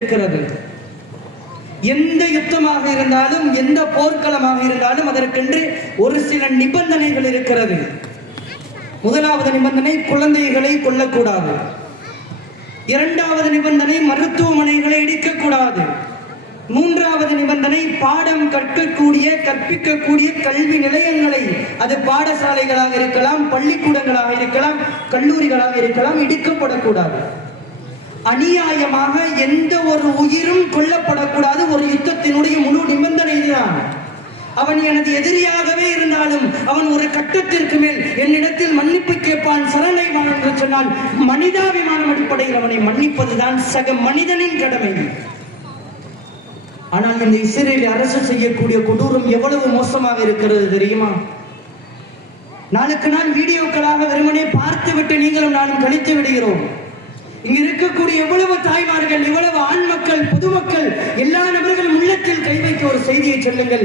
இருக்கிறது. எந்த யுத்தமாக இருந்தாலும் எந்த போர்க்களமாக இருந்தாலும் அதற்கென்று ஒரு சில நிபந்தனைகள் இருக்கிறது. முதலாவது நிபந்தனை குழந்தைகளை கொல்லக்கூடாது. இரண்டாவது நிபந்தனை மருத்துவமனைகளை இடிக்கக்கூடாது. மூன்றாவது நிபந்தனை பாடம் கற்பிக்கக்கூடிய கல்வி நிலையங்களை, அது பாடசாலைகளாக இருக்கலாம், பள்ளிக்கூடங்களாக இருக்கலாம், கல்லூரிகளாக இருக்கலாம், இடிக்கப்படக்கூடாது. அநியாயமாக எந்த ஒரு உயிரும் கொல்லப்படக்கூடாது. ஒரு யுத்தத்தினுடைய முழு நிபந்தனை தான். அவன் எனது எதிரியாகவே இருந்தாலும் அவன் ஒரு கட்டத்திற்கு மேல் என்னிடத்தில் மன்னிப்பு கேட்பான், சரணடைவான் என்று சொன்னால் மனிதாபிமானம் அடிப்படையில் அவனை மன்னிப்பதுதான் சக மனிதனின் கடமை. ஆனால் இந்த இஸ்ரேல் அரசு செய்யக்கூடிய கொடூரம் எவ்வளவு மோசமாக இருக்கிறது தெரியுமா? நாளுக்கு நாள் வீடியோக்களாக வெறுமனே பார்த்துவிட்டு நீங்களும் நானும் கழித்து விடுகிறோம். இங்கு இருக்கக்கூடிய எவ்வளவு தாய்மார்கள், எவ்வளவு ஆண் மக்கள், பொதுமக்கள், எல்லா நபர்களும் உள்ளத்தில் கை வைக்க ஒரு செய்தியை சொல்லுங்கள்.